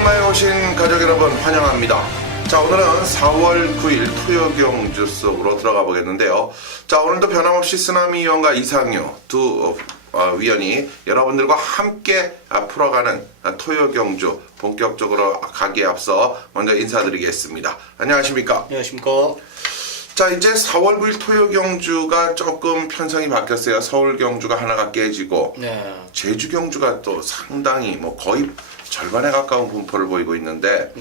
동마에 오신 가족 여러분 환영합니다. 자, 오늘은 4월 9일 토요경주 속으로 들어가 보겠는데요. 자, 오늘도 변함없이 쓰나미 위원과 이상유 두 위원이 여러분들과 함께 풀어가는 토요경주 본격적으로 가기에 앞서 먼저 인사드리겠습니다. 안녕하십니까? 안녕하십니까? 자, 이제 4월 9일 토요경주가 조금 편성이 바뀌었어요. 서울경주가 하나가 깨지고 제주경주가 또 상당히 거의 절반에 가까운 분포를 보이고 있는데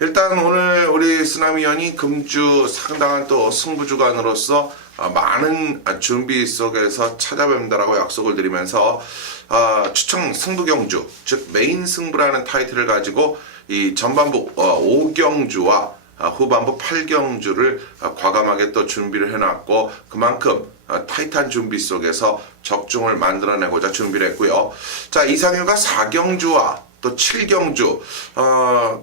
일단 오늘 우리 쓰나미원이 금주 상당한 또 승부주간으로서 많은 준비 속에서 찾아뵙는다라고 약속을 드리면서 추천 승부경주, 즉 메인 승부라는 타이틀을 가지고 이 전반부 5경주와 후반부 8경주를 과감하게 또 준비를 해놨고, 그만큼 타이트한 준비 속에서 적중을 만들어내고자 준비를 했고요. 자, 이상유가 4경주와 또 7경주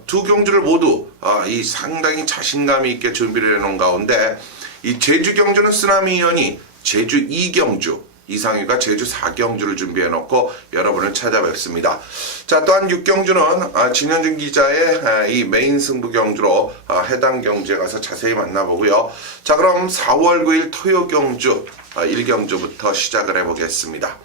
두 경주를 모두 이 상당히 자신감이 있게 준비를 해놓은 가운데, 이 제주 경주는 쓰나미 위원이 제주 2경주, 이상유가 제주 4경주를 준비해놓고 여러분을 찾아뵙습니다. 자, 또한 6경주는 진현준 기자의 이 메인 승부 경주로 해당 경주에 가서 자세히 만나보고요. 자, 그럼 4월 9일 토요 경주 1경주부터 시작을 해보겠습니다.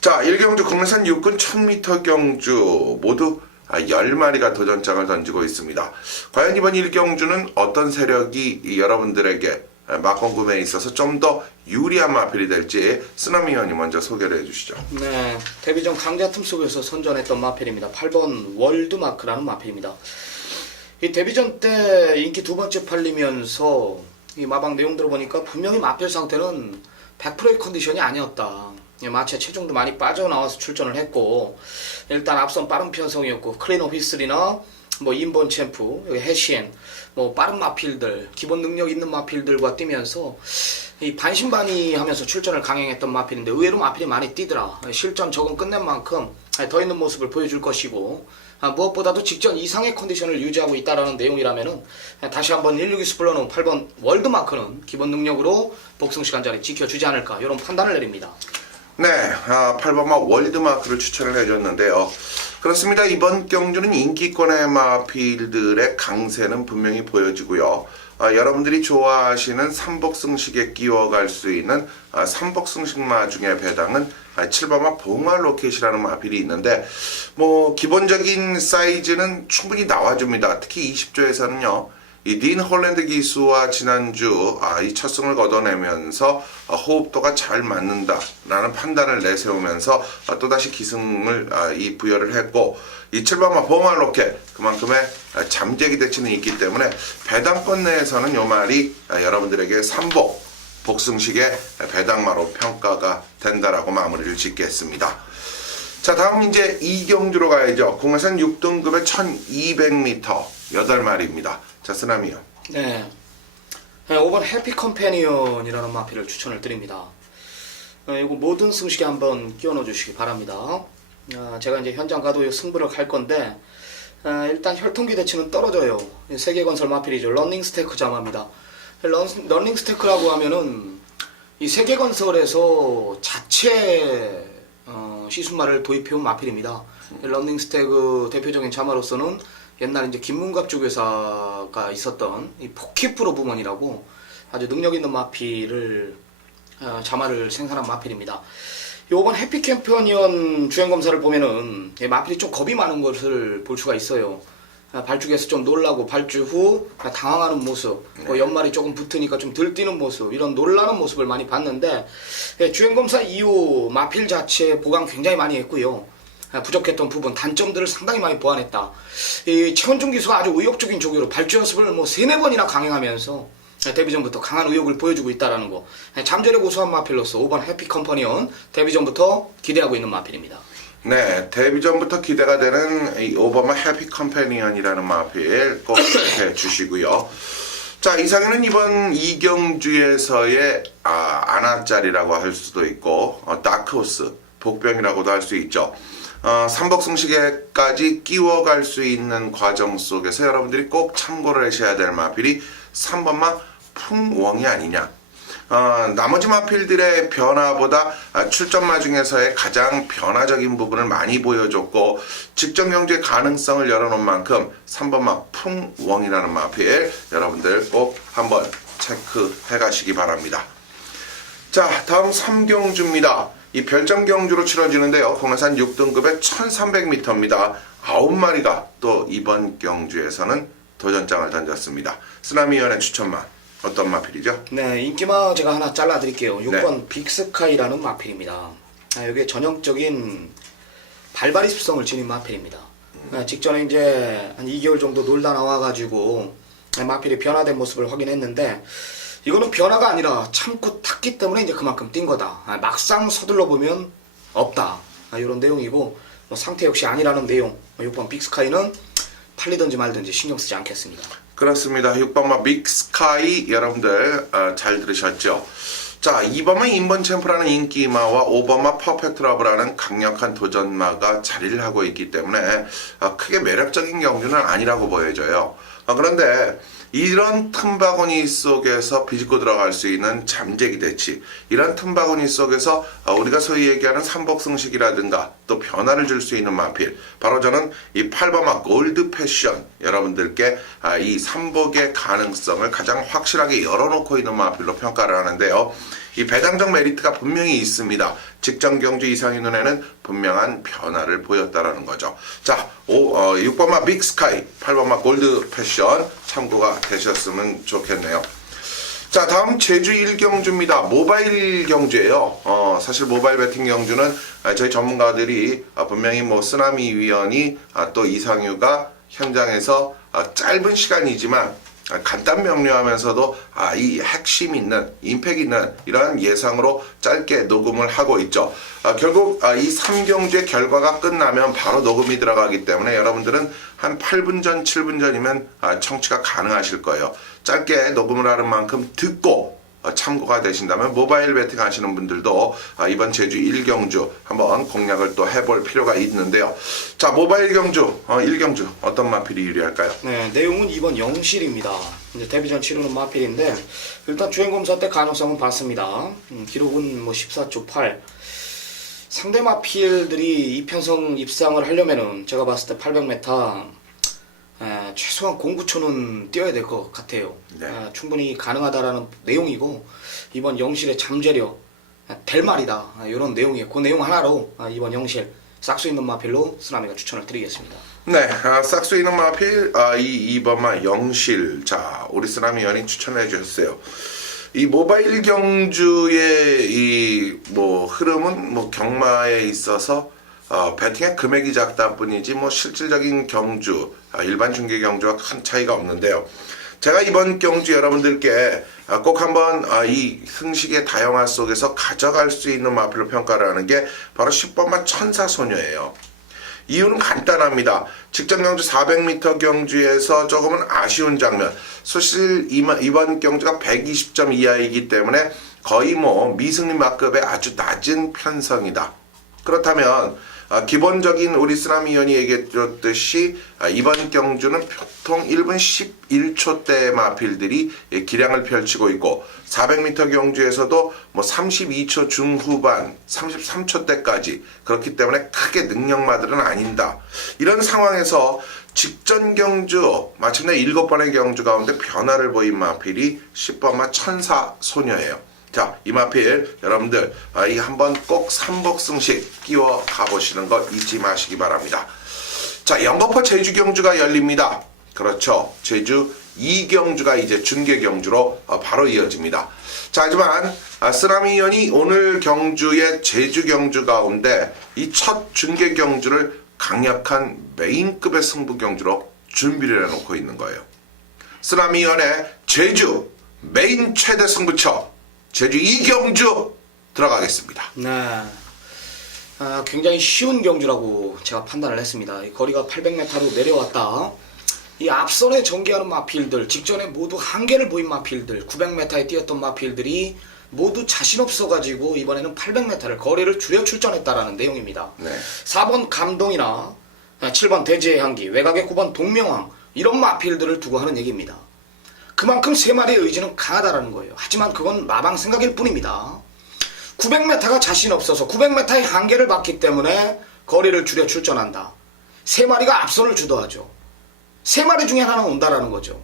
자, 1경주 국내산 육군 1000m 경주 모두 10마리가 도전장을 던지고 있습니다. 과연 이번 1경주는 어떤 세력이 여러분들에게 막권 구매에 있어서 좀 더 유리한 마필이 될지 쓰나미 위원이 먼저 소개를 해주시죠. 네, 데뷔전 강자 틈 속에서 선전했던 마필입니다. 8번 월드마크라는 마필입니다. 이 데뷔전 때 인기 두 번째 팔리면서 이 마방 내용 들어보니까 분명히 마필 상태는 100%의 컨디션이 아니었다. 마체 체중도 많이 빠져나와서 출전을 했고, 일단 앞선 빠른 편성이었고, 클리너 휘슬이나 인본 챔프, 해시엔, 빠른 마필들, 기본 능력 있는 마필들과 뛰면서 이 반신반의하면서 출전을 강행했던 마필인데, 의외로 마필이 많이 뛰더라. 실전 적응 끝낸 만큼 더 있는 모습을 보여줄 것이고, 무엇보다도 직전 이상의 컨디션을 유지하고 있다라는 내용이라면은 다시 한번 162수 불러놓은 8번 월드마크는 기본 능력으로 복승시간 자리 지켜주지 않을까, 이런 판단을 내립니다. 네, 8번마 월드마크를 추천을 해줬는데요. 그렇습니다. 이번 경주는 인기권의 마필들의 강세는 분명히 보여지고요. 여러분들이 좋아하시는 삼복승식에 끼워갈 수 있는 삼복승식마 중에 배당은 7번마 봉알로켓이라는 마필이 있는데, 기본적인 사이즈는 충분히 나와줍니다. 특히 20조에서는요. 이 딘 홀랜드 기수와 지난주 이 첫 승을 거둬내면서 호흡도가 잘 맞는다라는 판단을 내세우면서 또다시 기승을 부여를 했고, 이 7번마 봉알로켓 그만큼의 잠재기 대치는 있기 때문에 배당권 내에서는 요 말이 여러분들에게 삼복 복승식의 배당마로 평가가 된다라고 마무리를 짓겠습니다. 자, 다음 이제 2경주로 가야죠. 국내산 6등급의 1200m 8마리입니다. 자, 쓰나미요. 네, 5번 해피 컴패니언이라는 마필을 추천을 드립니다. 이거 모든 승식에 한번 끼워 넣어 주시기 바랍니다. 제가 이제 현장 가도 승부를 갈 건데, 일단 혈통기 대치는 떨어져요. 세계건설 마필이죠. 러닝 스테이크 자마입니다. 러닝 스테이크라고 하면은 이 세계건설에서 자체 시순말을 도입해온 마필입니다. 러닝 스테이크 대표적인 자마로서는 옛날 이제 김문갑 쪽회사가 있었던 이 포키프로 부문이라고 아주 능력 있는 마필을 자마를 생산한 마필입니다. 요번 해피 캠페니언 주행 검사를 보면은 마필이 좀 겁이 많은 것을 볼 수가 있어요. 발주기에서 좀 놀라고 발주 후 당황하는 모습, 옆말이 조금 붙으니까 좀 들뛰는 모습, 이런 놀라는 모습을 많이 봤는데, 주행 검사 이후 마필 자체 보강 굉장히 많이 했고요. 부족했던 부분, 단점들을 상당히 많이 보완했다. 이 최원중 기수가 아주 의욕적인 조교로 발주 연습을 3-4번이나 강행하면서 데뷔전부터 강한 의욕을 보여주고 있다는 거. 잠재력 우수한 마필로서 5번 해피 컴퍼니언 데뷔전부터 기대하고 있는 마필입니다. 네, 데뷔전부터 기대가 되는 이 5번마 해피 컴패니언이라는 마필 꼭 기억해 주시고요. 자, 이상현은 이번 이경주에서의 아나짜리라고 할 수도 있고 다크호스, 복병이라고도 할 수 있죠. 삼복승식에까지 끼워갈 수 있는 과정 속에서 여러분들이 꼭 참고를 하셔야 될 마필이 3번마 풍웡이 아니냐. 나머지 마필들의 변화보다 출전마 중에서의 가장 변화적인 부분을 많이 보여줬고 직전 경주의 가능성을 열어놓은 만큼 3번마 풍웡이라는 마필 여러분들 꼭 한번 체크해 가시기 바랍니다. 자, 다음 3경주입니다. 이 별점 경주로 치러지는데요. 공해산 6등급의 1300m입니다. 9마리가 또 이번 경주에서는 도전장을 던졌습니다. 쓰나미위원회 추천마 어떤 마필이죠? 네, 인기마 제가 하나 잘라드릴게요. 6번 빅스카이라는 마필입니다. 이게 전형적인 발발이 습성을 지닌 마필입니다. 직전에 이제 한 2개월 정도 놀다 나와가지고 마필이 변화된 모습을 확인했는데 이거는 변화가 아니라 참고 탔기 때문에 이제 그만큼 뛴 거다. 막상 서둘러 보면 없다. 이런 내용이고 상태 역시 아니라는 내용. 6번 빅스카이는 팔리든지 말든지 신경 쓰지 않겠습니다. 그렇습니다. 6번마 빅스카이 여러분들 잘 들으셨죠? 자, 2번마 인번 챔프라는 인기마와 5번마 퍼펙트러브라는 강력한 도전마가 자리를 하고 있기 때문에 크게 매력적인 경주는 아니라고 보여져요. 그런데 이런 틈바구니 속에서 비집고 들어갈 수 있는 잠재기 대치, 이런 틈바구니 속에서 우리가 소위 얘기하는 삼복승식이라든가 또 변화를 줄 수 있는 마필, 바로 저는 이 8번마 골드 패션 여러분들께 이 삼복의 가능성을 가장 확실하게 열어놓고 있는 마필로 평가를 하는데요. 이 배당적 메리트가 분명히 있습니다. 직전 경주 이상의 눈에는 분명한 변화를 보였다라는 거죠. 자, 6번마 빅스카이, 8번마 골드 패션 참고가 되셨으면 좋겠네요. 자, 다음 제주 1경주입니다. 모바일 경주예요. 사실 모바일 배팅 경주는 저희 전문가들이 분명히 뭐 쓰나미 위원이 또 이상유가 현장에서 짧은 시간이지만 간단 명료하면서도 이 핵심 있는 임팩 있는 이러한 예상으로 짧게 녹음을 하고 있죠. 결국 이 3경주의 결과가 끝나면 바로 녹음이 들어가기 때문에 여러분들은 한 8분 전 7분 전이면 청취가 가능하실 거예요. 짧게 녹음을 하는 만큼 듣고 참고가 되신다면 모바일 배팅 하시는 분들도 이번 제주 1경주 한번 공략을 또 해볼 필요가 있는데요. 자, 모바일 경주 1경주 어떤 마필이 유리할까요? 네, 내용은 이번 영실입니다. 이제 데뷔전 치르는 마필인데 일단 주행검사 때 가능성은 봤습니다. 기록은 뭐 14초 8. 상대 마필들이 이편성 입상을 하려면은 제가 봤을 때 800m 최소한 09초는 뛰어야 될 것 같아요. 네. 충분히 가능하다라는 내용이고 이번 영실의 잠재력 될 말이다 이런 내용이에요. 그 내용 하나로 이번 영실 싹수 있는 마필로 쓰나미가 추천을 드리겠습니다. 네, 싹수 있는 마필 이 2번마 영실. 자, 우리 쓰나미 연인 추천해 주셨어요. 이 모바일 경주의 이 뭐 흐름은 뭐 경마에 있어서 배팅의 금액이 작다 뿐이지 뭐 실질적인 경주, 일반 중계 경주와 큰 차이가 없는데요. 제가 이번 경주 여러분들께 꼭 한번 이 승식의 다양화 속에서 가져갈 수 있는 마필로 평가를 하는 게 바로 10번마 천사소녀예요. 이유는 간단합니다. 직전 경주 400m 경주에서 조금은 아쉬운 장면. 사실 이번 경주가 120점 이하이기 때문에 거의 뭐 미승리 마급의 아주 낮은 편성이다. 그렇다면 기본적인 우리 쓰나미위원이 얘기해줬듯이 이번 경주는 보통 1분 11초대 마필들이 기량을 펼치고 있고 400m 경주에서도 뭐 32초 중후반 33초대까지 그렇기 때문에 크게 능력마들은 아닌다. 이런 상황에서 직전 경주 마침내 7번의 경주 가운데 변화를 보인 마필이 10번마 천사소녀예요. 자, 이 마필 여러분들 이 한번 꼭 삼복승식 끼워 가보시는 거 잊지 마시기 바랍니다. 자, 영거포 제주 경주가 열립니다. 그렇죠. 제주 2경주가 이제 중계 경주로 바로 이어집니다. 자, 하지만 쓰나미연이 오늘 경주의 제주 경주 가운데 이 첫 중계 경주를 강력한 메인급의 승부 경주로 준비를 해놓고 있는 거예요. 쓰나미연의 제주 메인 최대 승부처 제주 2경주 들어가겠습니다. 네, 굉장히 쉬운 경주라고 제가 판단을 했습니다. 이 거리가 800m로 내려왔다. 이 앞선에 전개하는 마필들, 직전에 모두 한계를 보인 마필들, 900m에 뛰었던 마필들이 모두 자신 없어가지고 이번에는 800m를 거리를 줄여 출전했다라는 내용입니다. 네. 4번 감동이나 7번 대지의 향기, 외곽의 9번 동명왕 이런 마필들을 두고 하는 얘기입니다. 그만큼 세 마리의 의지는 강하다라는 거예요. 하지만 그건 마방 생각일 뿐입니다. 900m가 자신 없어서 900m의 한계를 봤기 때문에 거리를 줄여 출전한다. 세 마리가 앞선을 주도하죠. 세 마리 중에 하나는 온다라는 거죠.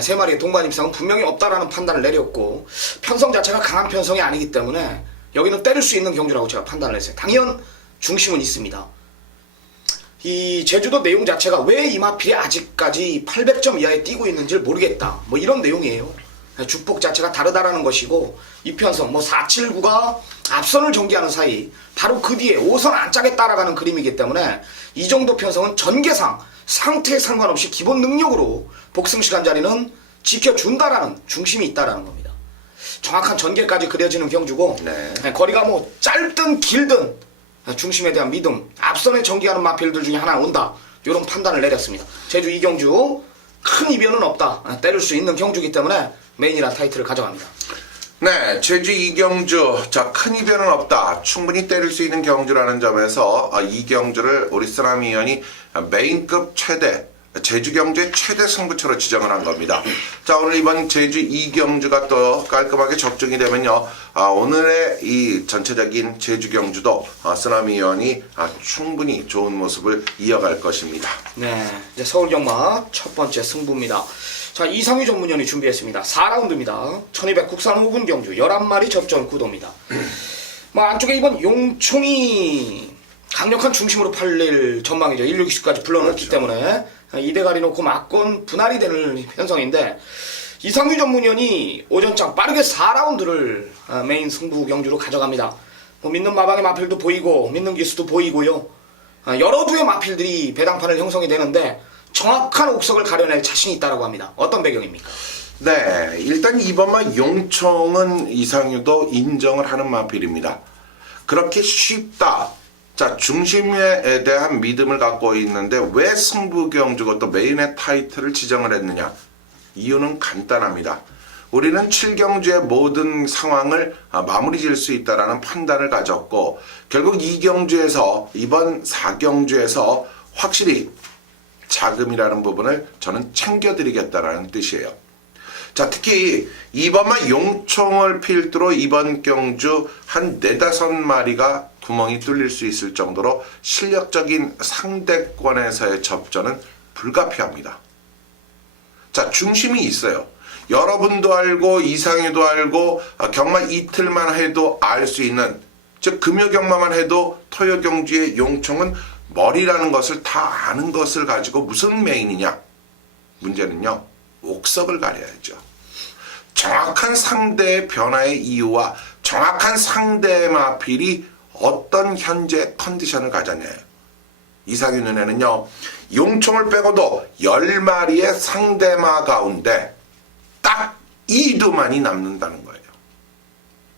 세 마리의 동반 입상은 분명히 없다라는 판단을 내렸고 편성 자체가 강한 편성이 아니기 때문에 여기는 때릴 수 있는 경주라고 제가 판단을 했어요. 당연 중심은 있습니다. 이 제주도 내용 자체가 왜 이 마필이 아직까지 800점 이하에 뛰고 있는지를 모르겠다. 뭐 이런 내용이에요. 주폭 자체가 다르다라는 것이고 이 편성 479가 앞선을 전개하는 사이 바로 그 뒤에 5선 안짝에 따라가는 그림이기 때문에 이 정도 편성은 전개상 상태에 상관없이 기본 능력으로 복승 시간 자리는 지켜준다라는 중심이 있다라는 겁니다. 정확한 전개까지 그려지는 경주고 네. 거리가 짧든 길든 중심에 대한 믿음, 앞선에 전개하는 마필들 중에 하나 온다. 이런 판단을 내렸습니다. 제주 이 경주 큰 이변은 없다. 때릴 수 있는 경주이기 때문에 메인이라는 타이틀을 가져갑니다. 네, 제주 이경주. 자, 큰 이변은 없다. 충분히 때릴 수 있는 경주라는 점에서 이 경주를 우리 쓰나미 위원이 메인급 최대, 제주 경주의 최대 승부처로 지정을 한 겁니다. 자, 오늘 이번 제주 이경주가 또 깔끔하게 적중이 되면요. 오늘의 이 전체적인 제주 경주도 쓰나미 위원이 충분히 좋은 모습을 이어갈 것입니다. 네, 이제 서울 경마 첫 번째 승부입니다. 자, 이상휘 전문위원이 준비했습니다. 4라운드입니다. 1200 국산 5분 경주 11마리 접전 구도입니다. 안쪽에 이번 용총이 강력한 중심으로 팔릴 전망이죠. 160까지 불러넣기 그렇죠. 때문에 이대가리 놓고 막건 분할이 되는 편성인데 이상휘 전문위원이 오전장 빠르게 4라운드를 메인 승부 경주로 가져갑니다. 믿는 마방의 마필도 보이고 믿는 기수도 보이고요. 여러 두의 마필들이 배당판을 형성이 되는데 정확한 옥석을 가려낼 자신이 있다고 합니다. 어떤 배경입니까? 네, 일단 이번만 용총은 이상유도 인정을 하는 마필입니다. 그렇게 쉽다. 자, 중심에 대한 믿음을 갖고 있는데 왜 승부경주고 또 메인의 타이틀을 지정을 했느냐? 이유는 간단합니다. 우리는 7경주의 모든 상황을 마무리 지을 수 있다는 판단을 가졌고 결국 2경주에서 이번 4경주에서 확실히 자금이라는 부분을 저는 챙겨드리겠다라는 뜻이에요. 자, 특히 이번만 용총을 필두로 이번 경주 한 4-5마리가 구멍이 뚫릴 수 있을 정도로 실력적인 상대권에서의 접전은 불가피합니다. 자, 중심이 있어요. 여러분도 알고 이상희도 알고 경마 이틀만 해도 알 수 있는, 즉 금요경마만 해도 토요경주의 용총은 머리라는 것을 다 아는 것을 가지고 무슨 메인이냐? 문제는요, 옥석을 가려야죠. 정확한 상대의 변화의 이유와 정확한 상대의 마필이 어떤 현재 컨디션을 가졌냐요. 이상희 눈에는요, 용총을 빼고도 10마리의 상대마 가운데 딱 2두만이 남는다는 거예요.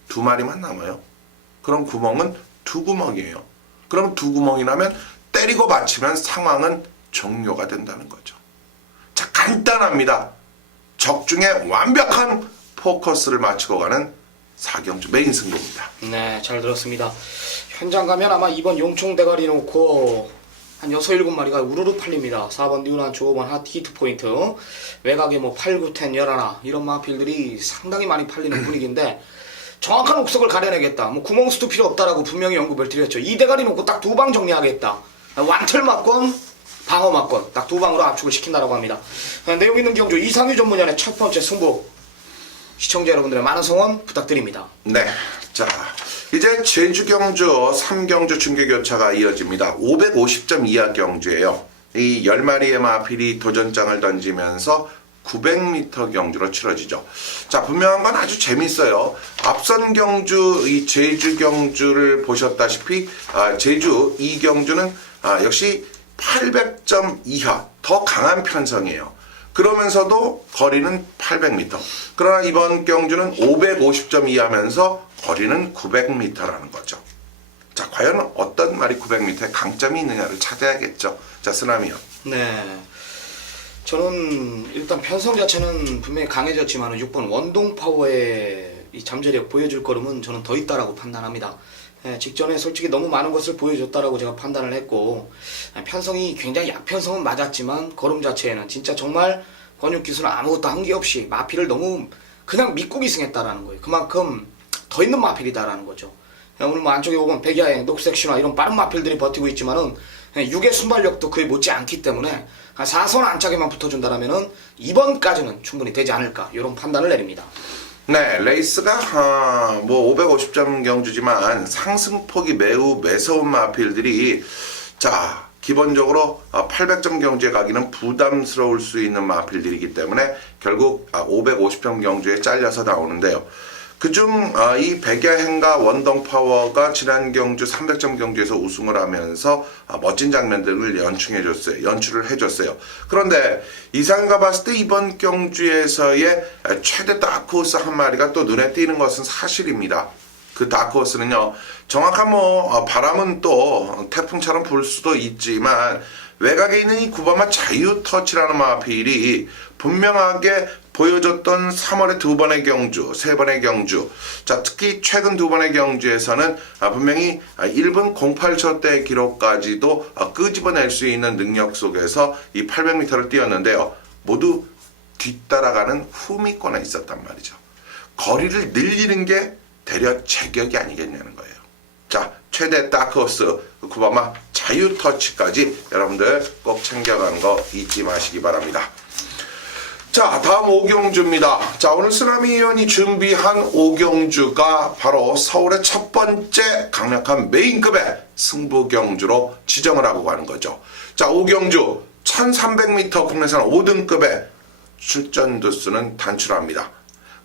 2마리만 남아요. 그럼 구멍은 2구멍이에요. 그럼 2구멍이 나면 때리고 받치면 상황은 종료가 된다는 거죠. 자, 간단합니다. 적중에 완벽한 포커스를 맞추고 가는 4경주 메인 승부입니다. 네, 잘 들었습니다. 현장 가면 아마 이번 용총 대가리 놓고 한 6, 7마리가 우르르 팔립니다. 4번 뉴란초, 5번 핫 히트 포인트, 외곽에 8, 9, 10, 11 이런 마필들이 상당히 많이 팔리는 분위기인데 정확한 옥석을 가려내겠다. 구멍수도 필요 없다라고 분명히 언급을 드렸죠. 이 대가리 놓고 딱 2방 정리하겠다. 완틀 맞건 방어 맞건 딱 2방으로 압축을 시킨다라고 합니다. 내용 있는 경주 이상휘 전문위원의 첫 번째 승부. 시청자 여러분들의 많은 성원 부탁드립니다. 네, 자 이제 제주 경주 3경주 중계교차가 이어집니다. 550점 이하 경주예요. 이 10마리의 마필이 도전장을 던지면서 900m 경주로 치러지죠. 자, 분명한 건 아주 재밌어요. 앞선 경주, 이 제주 경주를 보셨다시피 제주 이 경주는 역시 800점 이하 더 강한 편성이에요. 그러면서도 거리는 800m. 그러나 이번 경주는 550점 이하면서 거리는 900m라는 거죠. 자, 과연 어떤 말이 900m에 강점이 있느냐를 찾아야겠죠. 자, 쓰나미요. 네. 저는 일단 편성 자체는 분명히 강해졌지만 6번 원동파워의 이 잠재력 보여줄 걸음은 저는 더 있다라고 판단합니다. 직전에 솔직히 너무 많은 것을 보여줬다라고 제가 판단을 했고, 편성이 굉장히 약편성은 맞았지만 걸음 자체에는 진짜 정말 권육 기술은 아무것도 한 게 없이 마필을 너무 그냥 믿고 기승했다라는 거예요. 그만큼 더 있는 마필이다라는 거죠. 오늘 뭐 안쪽에 보면 백야의 녹색 신화 이런 빠른 마필들이 버티고 있지만은 6의 순발력도 거의 못지 않기 때문에 한 4선 안짝에만 붙어준다라면은 2번까지는 충분히 되지 않을까 이런 판단을 내립니다. 네, 레이스가 뭐 550점 경주지만 상승폭이 매우 매서운 마필들이 자 기본적으로 800점 경주에 가기는 부담스러울 수 있는 마필들이기 때문에 결국 550점 경주에 잘려서 나오는데요. 그중 이 백야행과 원동파워가 지난 경주 300점 경주에서 우승을 하면서 멋진 장면들을 연출을 해줬어요. 그런데 이상가 봤을 때 이번 경주에서의 최대 다크호스 한 마리가 또 눈에 띄는 것은 사실입니다. 그 다크호스는요, 정확한 바람은 또 태풍처럼 불 수도 있지만 외곽에 있는 이 구바마 자유터치라는 마필이 분명하게 보여줬던 3월의 2번의 경주, 3번의 경주, 자 특히 최근 2번의 경주에서는 분명히 1분 08초대 기록까지도 끄집어낼 수 있는 능력 속에서 이 800m를 뛰었는데요. 모두 뒤따라가는 후미권에 있었단 말이죠. 거리를 늘리는 게 대려 제격이 아니겠냐는 거예요. 자, 최대 다크호스 구바마 자유터치까지 여러분들 꼭 챙겨가는 거 잊지 마시기 바랍니다. 자, 다음 오경주입니다. 자, 오늘 쓰나미 의원이 준비한 오경주가 바로 서울의 첫 번째 강력한 메인급의 승부경주로 지정을 하고 가는 거죠. 자, 오경주 1300m 국내산 5등급의 출전 두수는 단출합니다.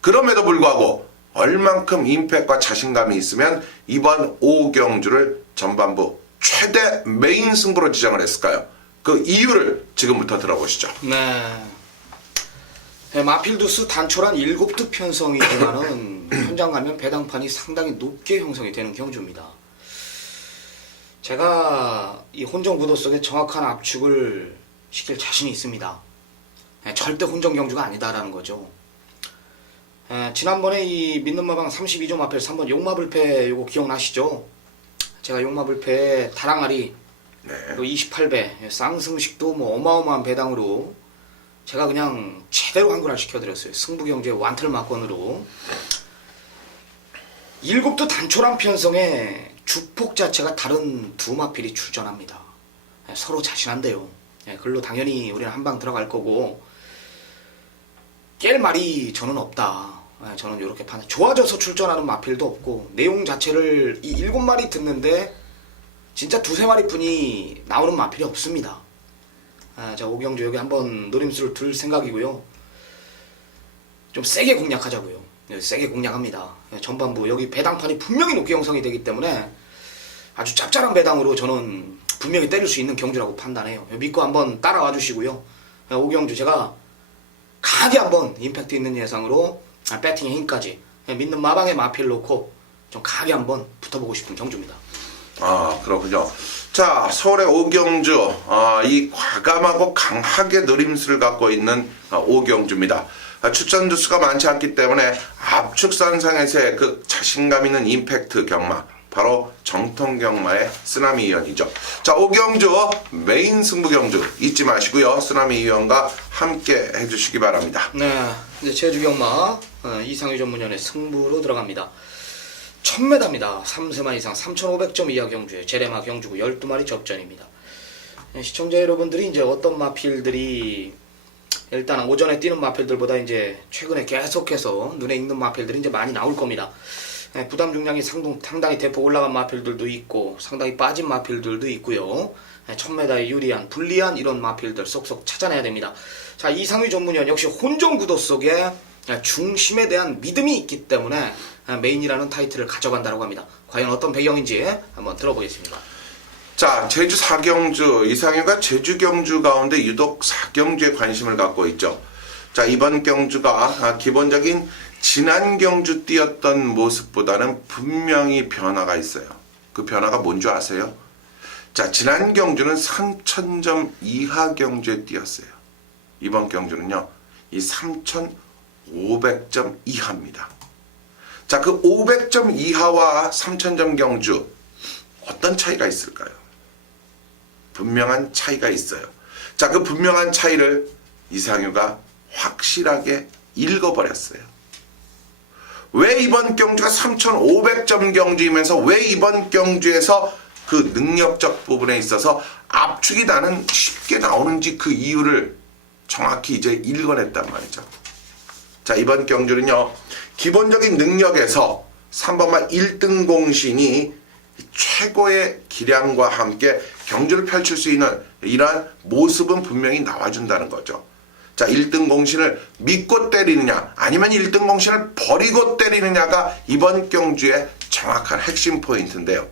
그럼에도 불구하고 얼만큼 임팩트와 자신감이 있으면 이번 오경주를 전반부 최대 메인 승부로 지정을 했을까요? 그 이유를 지금부터 들어보시죠. 네, 마필두스 단촐한 7득 편성이지만은 현장 가면 배당판이 상당히 높게 형성이 되는 경주입니다. 제가 이 혼정 구도 속에 정확한 압축을 시킬 자신이 있습니다. 절대 혼정 경주가 아니다라는 거죠. 지난번에 이 믿는 마방 32점 앞에 3번 용마불패 요거 기억나시죠? 제가 용마불패 다랑아리 28배 쌍승식도 뭐 어마어마한 배당으로 제가 그냥 제대로 한글화 시켜드렸어요. 승부경제 완틀마건으로 7도 단촐한 편성에 주폭 자체가 다른 두 마필이 출전합니다. 서로 자신한데요. 글로 당연히 우리는 한방 들어갈 거고 깰 말이 저는 없다. 저는 이렇게 판단. 좋아져서 출전하는 마필도 없고 내용 자체를 이 7마리 듣는데 진짜 2-3마리 뿐이 나오는 마필이 없습니다. 자, 오경주 여기 한번 노림수를 둘 생각이고요. 좀 세게 공략하자고요. 세게 공략합니다. 전반부 여기 배당판이 분명히 높게 형성이 되기 때문에 아주 짭짤한 배당으로 저는 분명히 때릴 수 있는 경주라고 판단해요. 믿고 한번 따라와 주시고요. 오경주 제가 강하게 한번 임팩트 있는 예상으로 배팅의 힘까지 믿는 마방에 마필 놓고 좀 강하게 한번 붙어보고 싶은 경주입니다. 그렇군요. 자, 서울의 오경주, 이 과감하고 강하게 노림수를 갖고 있는 오경주입니다. 출전 두수가 많지 않기 때문에 압축선상에서의 그 자신감 있는 임팩트 경마, 바로 정통 경마의 쓰나미 의원이죠. 자, 오경주 메인 승부 경주 잊지 마시고요. 쓰나미 의원과 함께 해주시기 바랍니다. 네, 이제 제주 경마 이상희 전문위원의 승부로 들어갑니다. 1000m입니다. 3세마 이상 3500점 이하 경주에 제레마 경주고 12마리 접전입니다. 시청자 여러분들이 이제 어떤 마필들이 일단 오전에 뛰는 마필들보다 이제 최근에 계속해서 눈에 익는 마필들이 이제 많이 나올 겁니다. 부담 중량이 상당히 대폭 올라간 마필들도 있고 상당히 빠진 마필들도 있고요. 1000m에 유리한 불리한 이런 마필들 쏙쏙 찾아내야 됩니다. 자, 이상희 전문위원 역시 혼종 구도 속에 중심에 대한 믿음이 있기 때문에 메인이라는 타이틀을 가져간다고 합니다. 과연 어떤 배경인지 한번 들어보겠습니다. 자, 제주 4경주 이상희가 제주 경주 가운데 유독 4경주에 관심을 갖고 있죠. 자, 이번 경주가 기본적인 지난 경주 뛰었던 모습보다는 분명히 변화가 있어요. 그 변화가 뭔지 아세요? 자, 지난 경주는 3000점 이하 경주에 뛰었어요. 이번 경주는요, 이 3,500점 이하입니다. 자, 그 500점 이하와 3,000점 경주 어떤 차이가 있을까요? 분명한 차이가 있어요. 자, 그 분명한 차이를 이상유가 확실하게 읽어버렸어요. 왜 이번 경주가 3,500점 경주이면서 왜 이번 경주에서 그 능력적 부분에 있어서 압축이 나는 쉽게 나오는지 그 이유를 정확히 이제 읽어냈단 말이죠. 자, 이번 경주는요, 기본적인 능력에서 3번마 1등 공신이 최고의 기량과 함께 경주를 펼칠 수 있는 이러한 모습은 분명히 나와준다는 거죠. 자, 1등 공신을 믿고 때리느냐 아니면 1등 공신을 버리고 때리느냐가 이번 경주의 정확한 핵심 포인트인데요.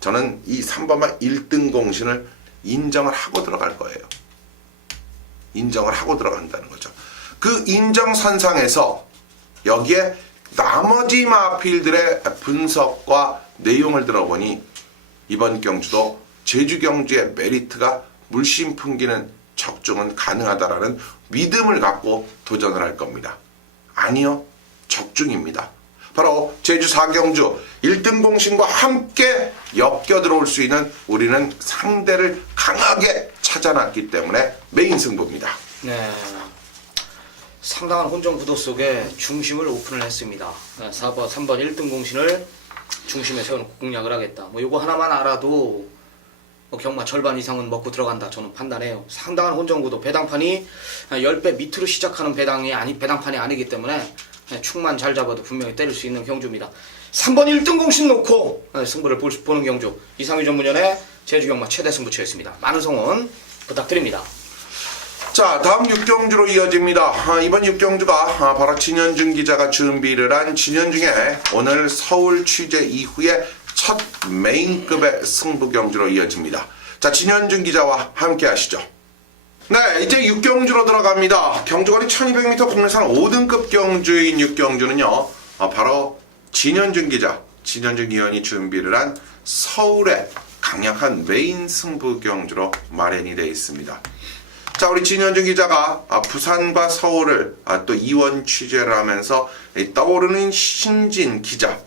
저는 이 3번마 1등 공신을 인정을 하고 들어갈 거예요. 인정을 하고 들어간다는 거죠. 그 인정선상에서 여기에 나머지 마필들의 분석과 내용을 들어보니 이번 경주도 제주 경주의 메리트가 물씬 풍기는 적중은 가능하다라는 믿음을 갖고 도전을 할 겁니다. 아니요, 적중입니다. 바로 제주 4경주 1등 공신과 함께 엮여 들어올 수 있는 우리는 상대를 강하게 찾아놨기 때문에 메인 승부입니다. 네, 상당한 혼전 구도 속에 중심을 오픈을 했습니다. 3번 1등 공신을 중심에 세워놓고 공략을 하겠다. 뭐 요거 하나만 알아도 경마 절반 이상은 먹고 들어간다 저는 판단해요. 상당한 혼전 구도, 배당판이 10배 밑으로 시작하는 배당판이 아니기 때문에 축만 잘 잡아도 분명히 때릴 수 있는 경주입니다. 3번 1등 공신 놓고 승부를 보는 경주, 이상유 전문연의 제주경마 최대 승부처였습니다. 많은 성원 부탁드립니다. 자, 다음 6경주로 이어집니다. 이번 6경주가 바로 진현중 기자가 준비를 한 진현중의 오늘 서울 취재 이후에 첫 메인급의 승부 경주로 이어집니다. 자, 진현중 기자와 함께 하시죠. 네, 이제 6경주로 들어갑니다. 경주거리 1200m 국내산 5등급 경주인 6경주는요, 바로 진현중 기자, 진현중 위원이 준비를 한 서울의 강력한 메인 승부 경주로 마련이 되어 있습니다. 자, 우리 진현중 기자가 부산과 서울을 또 이원 취재를 하면서 떠오르는 신진 기자.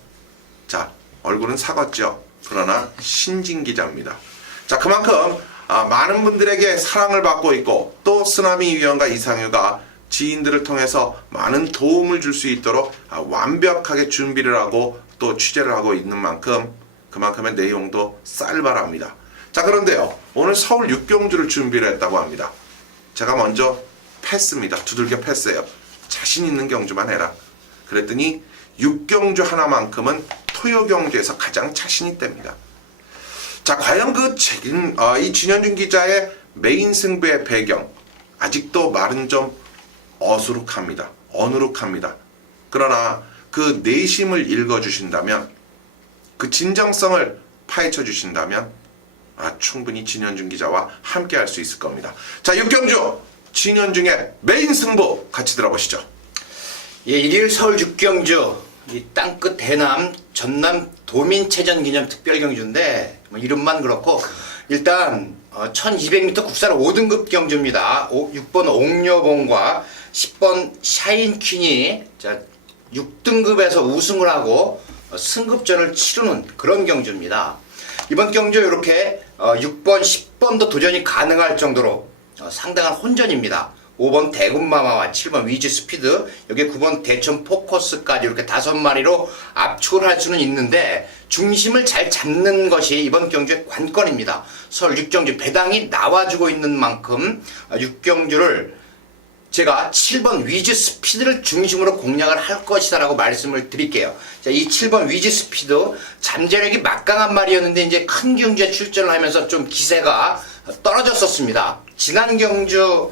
자, 얼굴은 사갔죠. 그러나 신진 기자입니다. 자, 그만큼 많은 분들에게 사랑을 받고 있고 또 쓰나미 위원과 이상유가 지인들을 통해서 많은 도움을 줄 수 있도록 완벽하게 준비를 하고 또 취재를 하고 있는 만큼 그만큼의 내용도 쌀발합니다. 자, 그런데요, 오늘 서울 6경주를 준비를 했다고 합니다. 제가 먼저 패스입니다. 두들겨 패스예요. 자신 있는 경주만 해라. 그랬더니 6경주 하나만큼은 토요 경주에서 가장 자신 있답니다. 자, 과연 이 진현중 기자의 메인 승부의 배경, 아직도 말은 좀 어수룩합니다. 어누룩합니다. 그러나 그 내심을 읽어주신다면, 그 진정성을 파헤쳐 주신다면 충분히 진현중 기자와 함께 할 수 있을 겁니다. 자, 6경주 진현중의 메인 승부 같이 들어보시죠. 예, 1일 서울 6경주 이 땅끝 대남 전남 도민체전 기념 특별경주인데 뭐 이름만 그렇고 일단 1200m 국산 5등급 경주입니다. 6번 옥녀봉과 10번 샤인퀸이 6등급에서 우승을 하고 승급전을 치르는 그런 경주입니다. 이번 경주 이렇게 6번, 10번도 도전이 가능할 정도로 상당한 혼전입니다. 5번 대군마마와 7번 위즈 스피드, 여기 9번 대천 포커스까지 이렇게 5마리로 압축을 할 수는 있는데 중심을 잘 잡는 것이 이번 경주의 관건입니다. 서울 6경주 배당이 나와주고 있는 만큼 6경주를 제가 7번 위즈 스피드를 중심으로 공략을 할 것이다 라고 말씀을 드릴게요. 자, 이 7번 위즈 스피드 잠재력이 막강한 말이었는데 이제 큰 경주에 출전을 하면서 좀 기세가 떨어졌었습니다. 지난 경주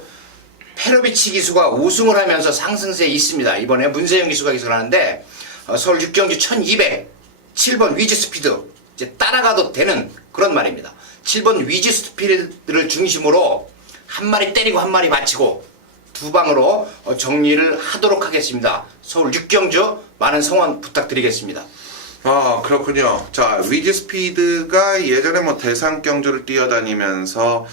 페로비치 기수가 우승을 하면서 상승세에 있습니다. 이번에 문세영 기수가 기수를 하는데 서울 6경주 1200 7번 위즈 스피드 이제 따라가도 되는 그런 말입니다. 7번 위즈 스피드를 중심으로 한 마리 때리고 한 마리 맞히고 두 방으로 정리를 하도록 하겠습니다. 서울 6경주 많은 성원 부탁드리겠습니다. 그렇군요. 자, 위즈스피드가 예전에 뭐 대상 경주를 뛰어다니면서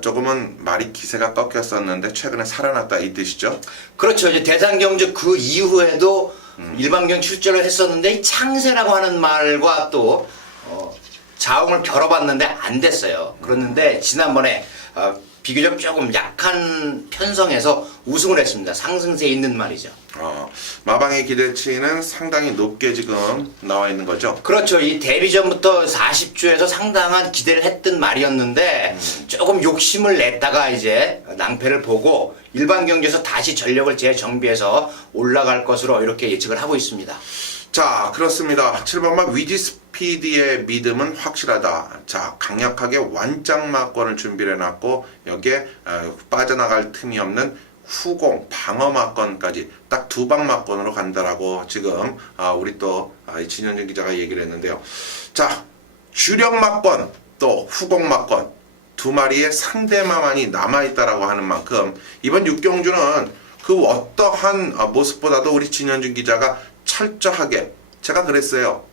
조금은 말이 기세가 꺾였었는데 최근에 살아났다 이 뜻이죠? 그렇죠. 이제 대상 경주 그 이후에도 일반 경주 출전을 했었는데 이 창세라고 하는 말과 또 자웅을 겨뤄봤는데 안 됐어요. 그랬는데 지난번에 비교적 조금 약한 편성에서 우승을 했습니다. 상승세에 있는 말이죠. 마방의 기대치는 상당히 높게 지금 나와 있는 거죠? 그렇죠. 이 데뷔 전부터 40주에서 상당한 기대를 했던 말이었는데 조금 욕심을 냈다가 이제 낭패를 보고 일반 경기에서 다시 전력을 재정비해서 올라갈 것으로 이렇게 예측을 하고 있습니다. 자, 그렇습니다. 7번마 위지스피드의 믿음은 확실하다. 자, 강력하게 완장마권을 준비를 해놨고 여기에 빠져나갈 틈이 없는 후공, 방어마권까지 딱 두 방마권으로 간다라고 지금 우리 또 진현준 기자가 얘기를 했는데요. 자, 주력마권 또 후공마권 두 마리의 상대마만이 남아있다라고 하는 만큼 이번 6경주는 그 어떠한 모습보다도 우리 진현준 기자가 철저하게, 제가 그랬어요.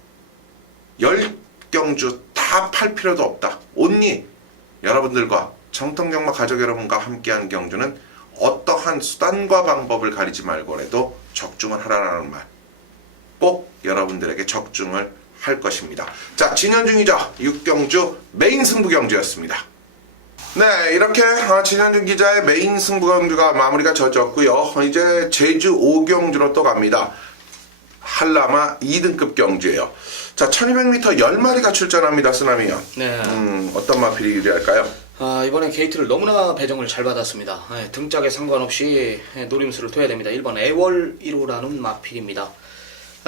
10경주 다 팔 필요도 없다. 온리 여러분들과 정통경마 가족 여러분과 함께하는 경주는 어떠한 수단과 방법을 가리지 말고라도 적중을 하라는 말. 꼭 여러분들에게 적중을 할 것입니다. 자, 진현준 기자 6경주 메인 승부 경주였습니다. 네, 이렇게 진현준 기자의 메인 승부 경주가 마무리가 져졌고요. 이제 제주 5경주로 또 갑니다. 한라마 2등급 경주예요. 자, 1200m 10마리가 출전합니다. 쓰나미요. 네. 어떤 마필이 유리할까요? 이번에 게이트를 너무나 배정을 잘 받았습니다. 등짝에 상관없이 노림수를 둬야 됩니다. 1번 애월 1호라는 마필입니다.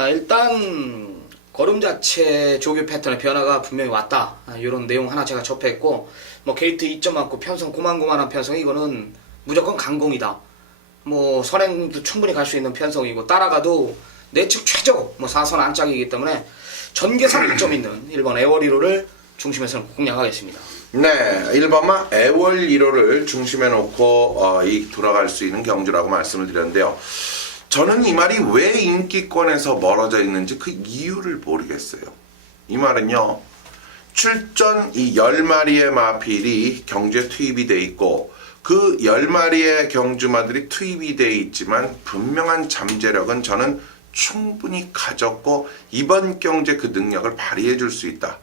일단 걸음 자체 조교 패턴의 변화가 분명히 왔다. 이런 내용 하나 제가 접했고, 뭐 게이트 2점 맞고 편성 고만고만한 편성, 이거는 무조건 강공이다. 뭐 선행도 충분히 갈 수 있는 편성이고, 따라가도 내측 최저 뭐 4선 안짝이기 때문에 전개상 1점 있는 1번 애월 1호를 중심에서는 공략하겠습니다. 네, 1번마 애월 1호를 중심에 놓고 돌아갈 수 있는 경주라고 말씀을 드렸는데요. 저는 이 말이 왜 인기권에서 멀어져 있는지 그 이유를 모르겠어요. 이 말은요, 출전 이 10마리의 마필이 경주에 투입이 돼 있고 그 10마리의 경주마들이 투입이 돼 있지만 분명한 잠재력은 저는 충분히 가졌고 이번 경주에 그 능력을 발휘해 줄 수 있다.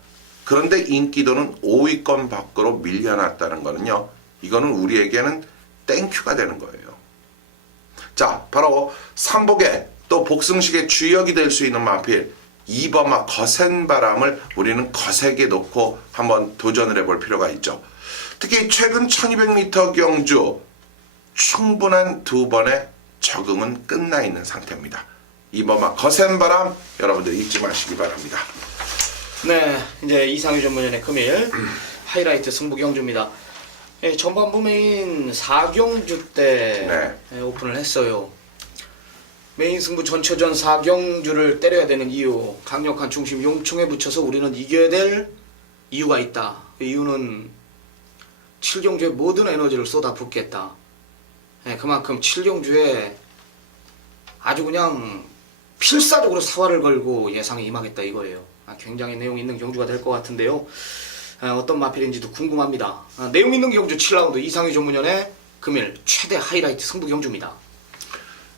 그런데 인기도는 5위권 밖으로 밀려났다는 거는요, 이거는 우리에게는 땡큐가 되는 거예요. 자, 바로 삼복의 또 복승식의 주역이 될 수 있는 마필 2번마 거센 바람을 우리는 거세게 놓고 한번 도전을 해볼 필요가 있죠. 특히 최근 1200m 경주 충분한 두 번의 적응은 끝나 있는 상태입니다. 2번마 거센 바람 여러분들 잊지 마시기 바랍니다. 네, 이제 이상유 전문위원의 금일 하이라이트 승부 경주입니다. 전반부 메인 4경주 때 오픈을 했어요. 메인 승부 전체전 4경주를 때려야 되는 이유, 강력한 중심 용충에 붙여서 우리는 이겨야 될 이유가 있다. 그 이유는 7경주에 모든 에너지를 쏟아붓겠다. 그만큼 7경주에 아주 그냥 필사적으로 사활을 걸고 예상에 임하겠다 이거예요. 굉장히 내용 있는 경주가 될 것 같은데요. 어떤 마필인지도 궁금합니다. 내용 있는 경주 7라운드 이상희 전문위원의 금일 최대 하이라이트 승부 경주입니다.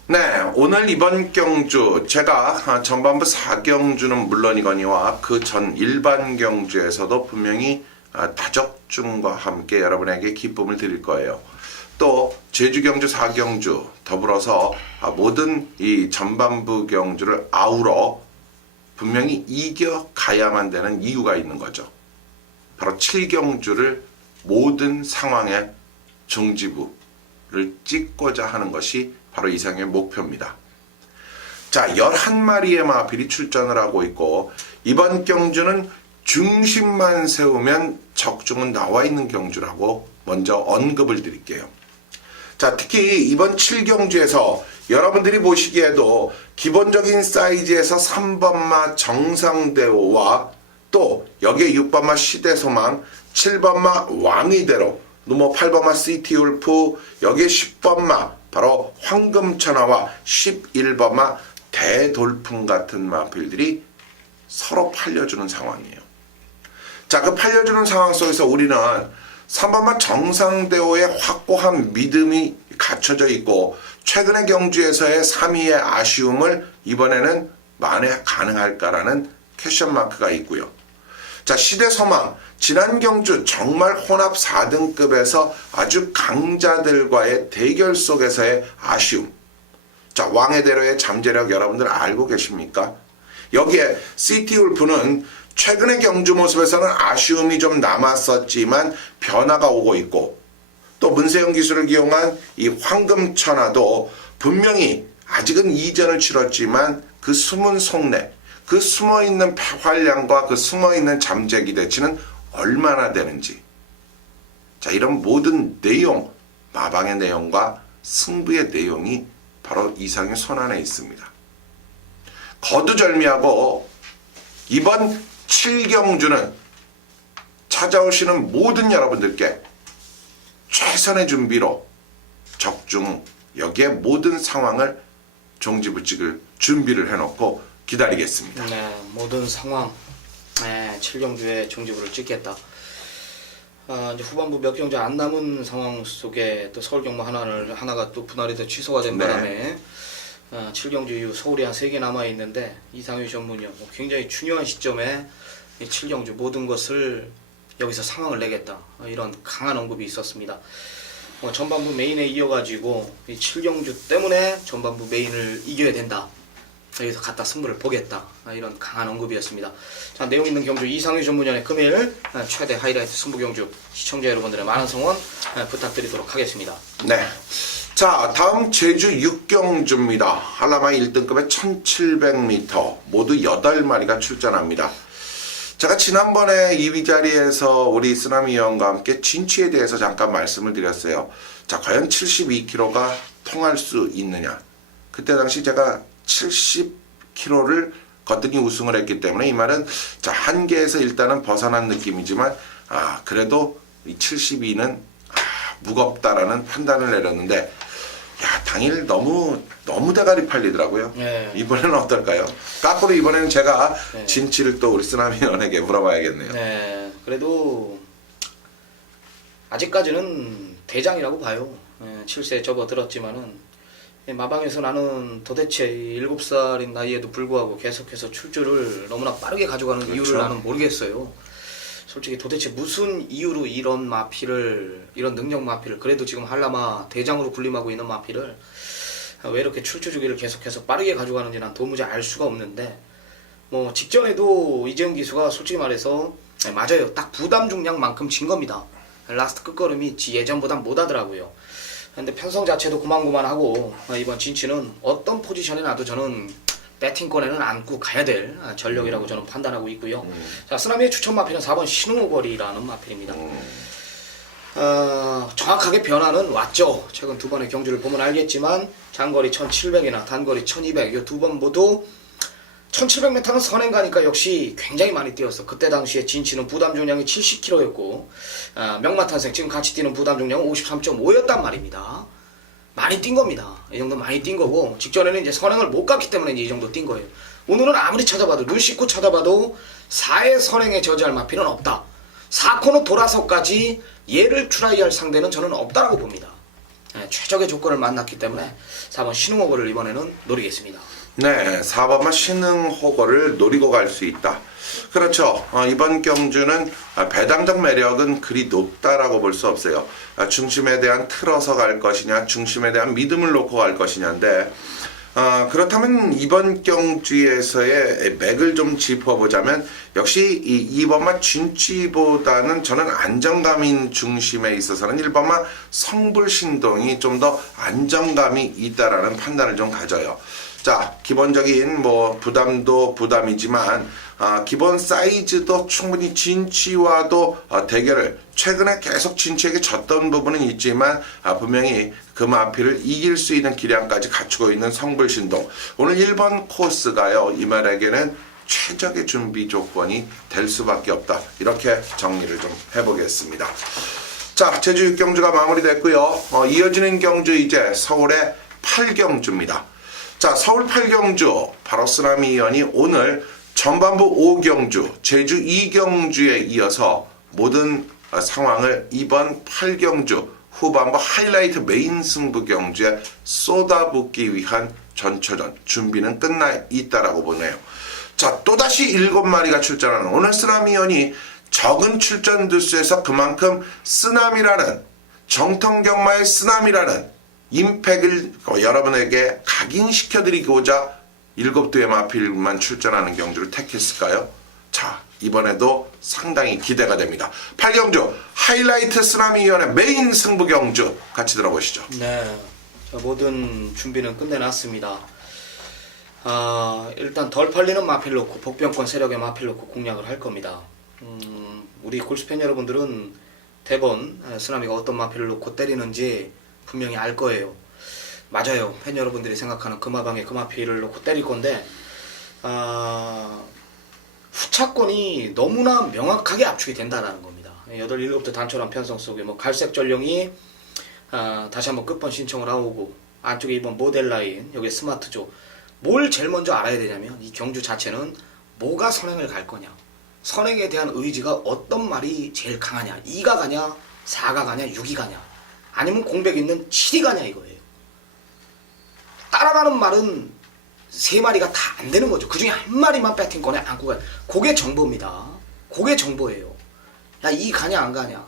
네, 오늘 이번 경주 제가 전반부 4경주는 물론이거니와 그 전 일반 경주에서도 분명히 다적중과 함께 여러분에게 기쁨을 드릴 거예요. 또 제주 경주 4경주 더불어서 모든 이 전반부 경주를 아우러 분명히 이겨가야만 되는 이유가 있는 거죠. 바로 7경주를 모든 상황에 중지부를 찍고자 하는 것이 바로 이상의 목표입니다. 자, 11마리의 마필이 출전을 하고 있고 이번 경주는 중심만 세우면 적중은 나와 있는 경주라고 먼저 언급을 드릴게요. 자, 특히 이번 7경주에서 여러분들이 보시기에도 기본적인 사이즈에서 3번마 정상대오와 또 여기에 6번마 시대소망, 7번마 왕이대로, 뭐 8번마 시티울프, 여기에 10번마 바로 황금천하와 11번마 대돌풍 같은 마필들이 서로 팔려주는 상황이에요. 자, 그 팔려주는 상황 속에서 우리는 3번마 정상대호의 확고한 믿음이 갖춰져 있고 최근의 경주에서의 3위의 아쉬움을 이번에는 만회 가능할까라는 퀘션 마크가 있고요. 자, 시대소망 지난 경주 정말 혼합 4등급에서 아주 강자들과의 대결 속에서의 아쉬움. 자, 왕의대로의 잠재력 여러분들 알고 계십니까? 여기에 시티울프는 최근의 경주 모습에서는 아쉬움이 좀 남았었지만 변화가 오고 있고 또 문세영 기술을 이용한 이 황금천하도 분명히 아직은 이전을 치렀지만 그 숨은 속내, 그 숨어있는 활량과 그 숨어있는 잠재 기대치는 얼마나 되는지. 자, 이런 모든 내용, 마방의 내용과 승부의 내용이 바로 이상의 손안에 있습니다. 거두절미하고 이번 7경주는 찾아오시는 모든 여러분들께 최선의 준비로 적중 여기에 모든 상황을 종지부찍을 준비를 해놓고 기다리겠습니다. 네, 모든 상황 7경주에 종지부를 찍겠다. 이제 후반부 몇 경주 안 남은 상황 속에 또 서울 경마 하나가 또 분할이 더 취소가 된 바람에 7경주 이후 서울이 한 3개 남아 있는데 이상유 전문위원 굉장히 중요한 시점에 이 7경주 모든 것을 여기서 상황을 내겠다 이런 강한 언급이 있었습니다. 전반부 메인에 이어가지고 이 7경주 때문에 전반부 메인을 이겨야 된다. 여기서 갖다 승부를 보겠다. 이런 강한 언급이었습니다. 자, 내용 있는 경주 이상유 전문위원의 금일 최대 하이라이트 승부 경주 시청자 여러분들의 많은 성원 부탁드리도록 하겠습니다. 네. 자, 다음 제주 6경주입니다. 한라마 1등급의 1700m 모두 8마리가 출전합니다. 제가 지난번에 2위 자리에서 우리 쓰나미 위원과 함께 진취에 대해서 잠깐 말씀을 드렸어요. 자, 과연 72kg가 통할 수 있느냐. 그때 당시 제가 70kg를 거뜬히 우승을 했기 때문에 이 말은 자, 한계에서 일단은 벗어난 느낌이지만 그래도 이 72는 무겁다라는 판단을 내렸는데 당일 너무 대가리 팔리더라고요. 네. 이번에는 어떨까요? 거꾸로 이번에는 제가 진치를 또 우리 쓰나미 위원에게 물어봐야겠네요. 네, 그래도 아직까지는 대장이라고 봐요. 7세에 접어들었지만은 마방에서 나는 도대체 7살인 나이에도 불구하고 계속해서 출주를 너무나 빠르게 가져가는 그렇죠. 이유를 나는 모르겠어요. 솔직히 도대체 무슨 이유로 이런 능력 마피를 그래도 지금 한라마 대장으로 군림하고 있는 마피를 왜 이렇게 출주 주기를 계속해서 빠르게 가져가는지 난 도무지 알 수가 없는데 직전에도 이재훈 기수가 솔직히 말해서 맞아요. 딱 부담 중량만큼 진 겁니다. 라스트 끝걸음이 예전보단 못하더라고요. 근데 편성 자체도 고만고만하고 이번 진치는 어떤 포지션에 놔도 저는 배팅권에는 안고 가야 될 전력이라고 저는 판단하고 있고요. 자, 쓰나미의 추천 마필은 4번 신흥호거리라는 마필입니다. 정확하게 변화는 왔죠. 최근 두 번의 경주를 보면 알겠지만 장거리 1700이나 단거리 1200 이 두 번 모두 1700m는 선행 가니까 역시 굉장히 많이 뛰었어. 그때 당시에 진치는 부담 중량이 70kg였고 명마탄생 지금 같이 뛰는 부담 중량은 53.5였단 말입니다. 많이 뛴 겁니다. 이 정도 많이 뛴 거고 직전에는 이제 선행을 못 갔기 때문에 이제 이 정도 뛴 거예요. 오늘은 아무리 찾아봐도 눈 씻고 찾아봐도 4의 선행에 저지할 마필은 없다. 4코너 돌아서까지 얘를 트라이할 상대는 저는 없다라고 봅니다. 최적의 조건을 만났기 때문에 4번 신흥호거를 이번에는 노리겠습니다. 네, 4번만 신흥호거를 노리고 갈 수 있다. 그렇죠. 이번 경주는 배당적 매력은 그리 높다라고 볼 수 없어요. 중심에 대한 틀어서 갈 것이냐, 중심에 대한 믿음을 놓고 갈 것이냐인데 그렇다면 이번 경주에서의 맥을 좀 짚어보자면 역시 이 2번마 진치보다는 저는 안정감인 중심에 있어서는 1번마 성불신동이 좀 더 안정감이 있다라는 판단을 좀 가져요. 자, 기본적인 부담도 부담이지만 기본 사이즈도 충분히 진치와도 대결을 최근에 계속 진치에게 졌던 부분은 있지만 분명히 그 마피를 이길 수 있는 기량까지 갖추고 있는 성불신동. 오늘 1번 코스가요, 이 말에게는 최적의 준비 조건이 될 수밖에 없다. 이렇게 정리를 좀 해보겠습니다. 자, 제주 6경주가 마무리됐고요. 이어지는 경주 이제 서울의 8경주입니다. 자, 서울 8경주 바로 쓰나미 위원이 오늘 전반부 5경주, 제주 2경주에 이어서 모든 상황을 이번 8경주 후반부 하이라이트 메인 승부 경주에 쏟아붓기 위한 전초전 준비는 끝나 있다라고 보네요. 자, 또다시 7마리가 출전하는 오늘 쓰나미연이 적은 출전 두수에서 그만큼 쓰나미라는 정통경마의 쓰나미라는 임팩을 여러분에게 각인시켜드리고자 7두의 마필만 출전하는 경주를 택했을까요? 자, 이번에도 상당히 기대가 됩니다. 8경주 하이라이트 쓰나미위원회 메인 승부 경주 같이 들어보시죠. 네, 자, 모든 준비는 끝내놨습니다. 일단 덜 팔리는 마필 놓고 복병권 세력의 마필 놓고 공략을 할 겁니다. 우리 골수팬 여러분들은 대번 쓰나미가 어떤 마필을 놓고 때리는지 분명히 알 거예요. 맞아요. 팬 여러분들이 생각하는 금화방에 금화필을 놓고 때릴 건데 후차권이 너무나 명확하게 압축이 된다는 겁니다. 8, 7대 단촐한 편성 속에 뭐 갈색 전령이 다시 한번 끝번 신청을 하고 안쪽에 이번 모델 라인 여기 스마트조 뭘 제일 먼저 알아야 되냐면 이 경주 자체는 뭐가 선행을 갈 거냐 선행에 대한 의지가 어떤 말이 제일 강하냐 2가 가냐 4가 가냐 6이 가냐 아니면 공백 있는 7이 가냐 이거예요. 따라가는 말은 3마리가 다 안 되는 거죠. 그 중에 한 마리만 배팅권에 안고 가요. 그게 정보입니다. 그게 정보예요. 야, 2 가냐 안 가냐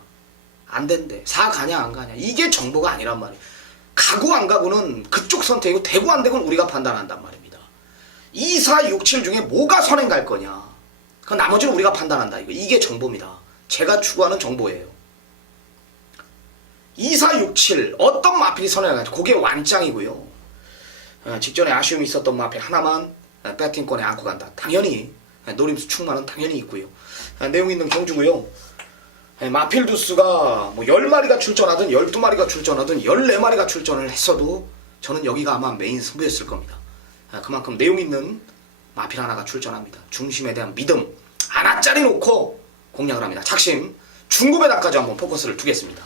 안 된대. 4 가냐 안 가냐 이게 정보가 아니란 말이에요. 가고 안 가고는 그쪽 선택이고 되고 안 되고는 우리가 판단한단 말입니다. 2, 4, 6, 7 중에 뭐가 선행 갈 거냐 그 나머지는 우리가 판단한다. 이게 정보입니다. 제가 추구하는 정보예요. 2, 4, 6, 7 어떤 마필이 선행을 갈지 그게 완짱이고요. 직전에 아쉬움이 있었던 마필 하나만 배팅권에 안고 간다. 당연히 노림수 충만은 당연히 있고요. 내용 있는 경주고요. 마필 두수가 뭐 10마리가 출전하든 12마리가 출전하든 14마리가 출전을 했어도 저는 여기가 아마 메인 승부였을 겁니다. 그만큼 내용 있는 마필 하나가 출전합니다. 중심에 대한 믿음 하나짜리 놓고 공략을 합니다. 작심 중고배당까지 한번 포커스를 두겠습니다.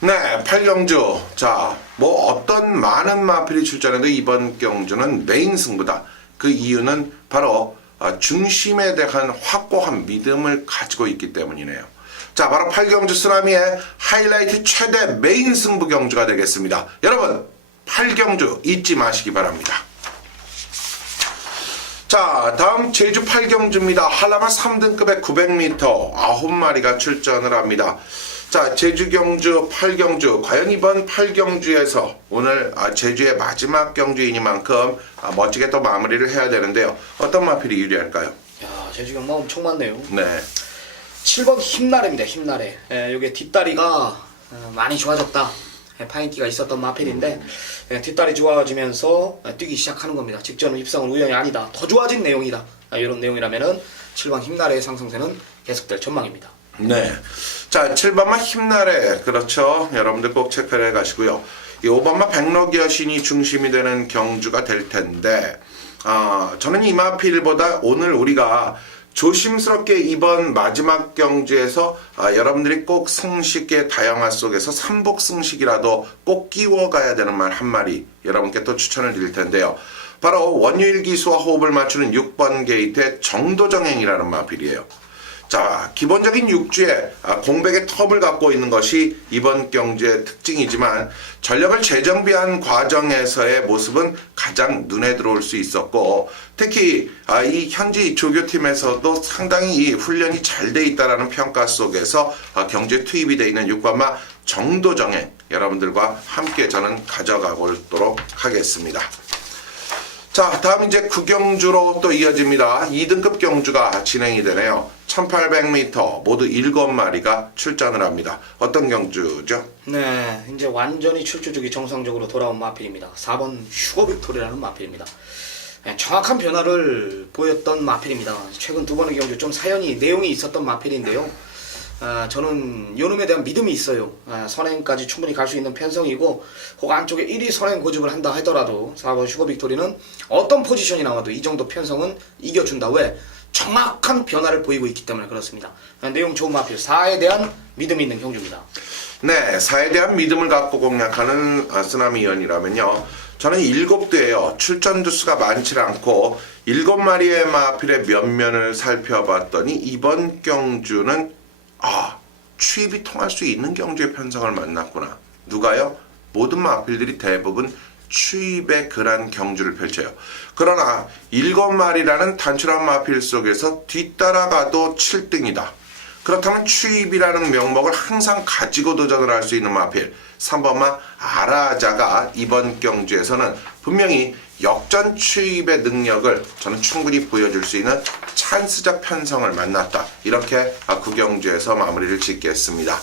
네, 8경주. 자, 뭐 어떤 많은 마필이 출전해도 이번 경주는 메인 승부다. 그 이유는 바로 중심에 대한 확고한 믿음을 가지고 있기 때문이네요. 자, 바로 8경주 쓰나미의 하이라이트 최대 메인 승부 경주가 되겠습니다. 여러분, 8경주 잊지 마시기 바랍니다. 자, 다음 제주 8경주입니다. 한라마 3등급의 900m 9마리가 출전을 합니다. 자, 제주 경주 8경주 과연 이번 8경주에서 오늘 제주의 마지막 경주이니만큼 멋지게 또 마무리를 해야 되는데요. 어떤 마필이 유리할까요? 야, 제주 경마 엄청 많네요. 네. 7번 힘나래입니다. 힘나래. 요게 뒷다리가 많이 좋아졌다. 파인기가 있었던 마필인데 뒷다리 좋아지면서 뛰기 시작하는 겁니다. 직전 입성은 우연이 아니다. 더 좋아진 내용이다. 이런 내용이라면은 7번 힘나래의 상승세는 계속될 전망입니다. 네. 자, 7번마 힘나래. 그렇죠. 여러분들 꼭 체크를 해 가시고요. 이 5번마 백록이 여신이 중심이 되는 경주가 될 텐데, 저는 이 마필보다 오늘 우리가 조심스럽게 이번 마지막 경주에서 여러분들이 꼭 승식의 다양화 속에서 삼복 승식이라도 꼭 끼워가야 되는 말 한 마리 여러분께 또 추천을 드릴 텐데요. 바로 원유일 기수와 호흡을 맞추는 6번 게이트의 정도정행이라는 마필이에요. 자, 기본적인 육주에 공백의 텀을 갖고 있는 것이 이번 경주의 특징이지만 전력을 재정비한 과정에서의 모습은 가장 눈에 들어올 수 있었고 특히 이 현지 조교팀에서도 상당히 이 훈련이 잘 돼 있다라는 평가 속에서 경주에 투입이 돼 있는 6번마 정도정행 여러분들과 함께 저는 가져가 보도록 하겠습니다. 자, 다음 이제 9경주로 또 이어집니다. 2등급 경주가 진행이 되네요. 1800m 모두 7마리가 출전을 합니다. 어떤 경주죠? 네, 이제 완전히 출주주기 정상적으로 돌아온 마필입니다. 4번 슈거 빅토리라는 마필입니다. 정확한 변화를 보였던 마필입니다. 최근 2번의 경주 좀 사연이 내용이 있었던 마필인데요. 저는 요놈에 대한 믿음이 있어요. 선행까지 충분히 갈 수 있는 편성이고 그 안쪽에 1위 선행 고집을 한다 하더라도 4번 슈거 빅토리는 어떤 포지션이 나와도 이 정도 편성은 이겨준다. 왜? 정확한 변화를 보이고 있기 때문에 그렇습니다. 내용 좋은 마필 4에 대한 믿음이 있는 경주입니다. 네, 4에 대한 믿음을 갖고 공략하는 쓰나미연이라면요. 저는 7두예요. 출전 두수가 많지 않고 7마리의 마필의 면면을 살펴봤더니 이번 경주는 추입이 통할 수 있는 경주의 편성을 만났구나. 누가요? 모든 마필들이 대부분 추입의 그란 경주를 펼쳐요. 그러나 7마리라는 단출한 마필 속에서 뒤따라가도 7등이다. 그렇다면 추입이라는 명목을 항상 가지고 도전을 할 수 있는 마필 3번마 아라자가 이번 경주에서는 분명히 역전 추입의 능력을 저는 충분히 보여줄 수 있는 찬스적 편성을 만났다. 이렇게 구경주에서 마무리를 짓겠습니다.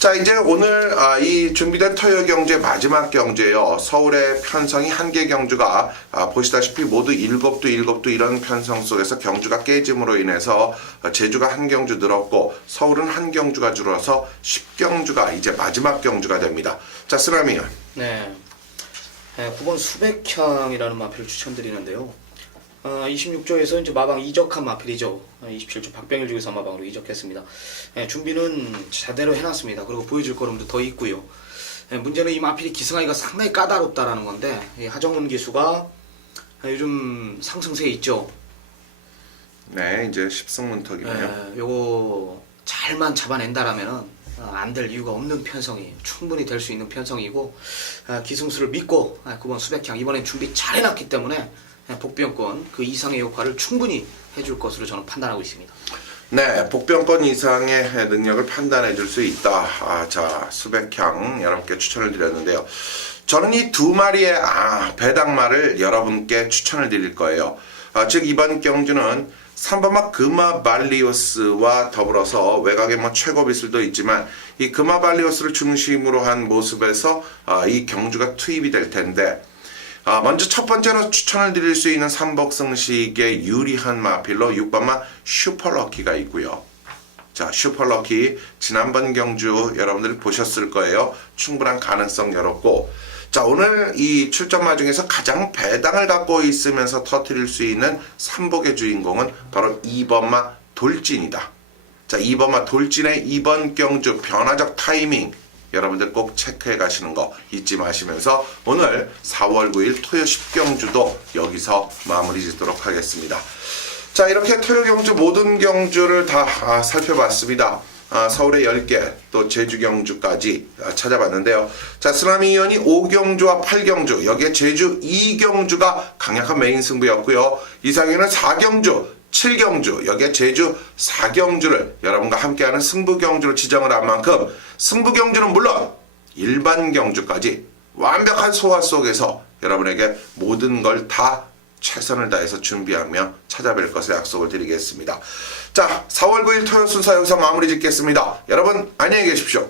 자, 이제 오늘 이 준비된 토요 경주의 마지막 경주예요. 서울의 편성이 한 개 경주가 보시다시피 모두 7두 이런 편성 속에서 경주가 깨짐으로 인해서 제주가 한 경주 늘었고 서울은 한 경주가 줄어서 10경주가 이제 마지막 경주가 됩니다. 자, 쓰라미요. 네. 9번 수백향이라는 마필을 추천드리는데요. 26조에서 이제 마방 이적한 마필이죠. 27조 박병일 중에서 마방으로 이적했습니다. 준비는 제대로 해놨습니다. 그리고 보여줄 거름도 더 있고요. 문제는 이 마필이 기승하기가 상당히 까다롭다라는 건데 하정훈 기수가 요즘 상승세에 있죠. 네, 이제 10승문턱이네요. 요거 잘만 잡아낸다라면은 안 될 이유가 없는 편성이에요. 충분히 될 수 있는 편성이고 기승수를 믿고 9번 수백향 이번엔 준비 잘 해놨기 때문에 복병권 그 이상의 효과를 충분히 해줄 것으로 저는 판단하고 있습니다. 네, 복병권 이상의 능력을 판단해 줄 수 있다. 자, 수백향 여러분께 추천을 드렸는데요. 저는 이 두 마리의 배당마를 여러분께 추천을 드릴 거예요. 즉 이번 경주는 3번마 금화발리오스와 더불어서 외곽에 최고 비술도 있지만 이 금화발리오스를 중심으로 한 모습에서 이 경주가 투입이 될 텐데 먼저 첫 번째로 추천을 드릴 수 있는 삼복승식의 유리한 마필로 6번마 슈퍼럭키가 있고요. 자, 슈퍼럭키 지난번 경주 여러분들이 보셨을 거예요. 충분한 가능성 열었고 자, 오늘 이 출전마 중에서 가장 배당을 갖고 있으면서 터뜨릴 수 있는 삼복의 주인공은 바로 2번마 돌진이다. 자, 2번마 돌진의 이번 경주 변화적 타이밍 여러분들 꼭 체크해 가시는 거 잊지 마시면서 오늘 4월 9일 토요 10경주도 여기서 마무리 짓도록 하겠습니다. 자, 이렇게 토요 경주 모든 경주를 다 살펴봤습니다. 서울의 10개 또 제주 경주까지 찾아봤는데요. 자, 쓰나미 의원이 5경주와 8경주 여기에 제주 2경주가 강력한 메인 승부였고요. 이상에는 4경주 7경주 여기에 제주 4경주를 여러분과 함께하는 승부경주로 지정을 한 만큼 승부경주는 물론 일반 경주까지 완벽한 소화 속에서 여러분에게 모든 걸 다 최선을 다해서 준비하며 찾아뵐 것을 약속을 드리겠습니다. 자, 4월 9일 토요 순서 여기서 마무리 짓겠습니다. 여러분 안녕히 계십시오.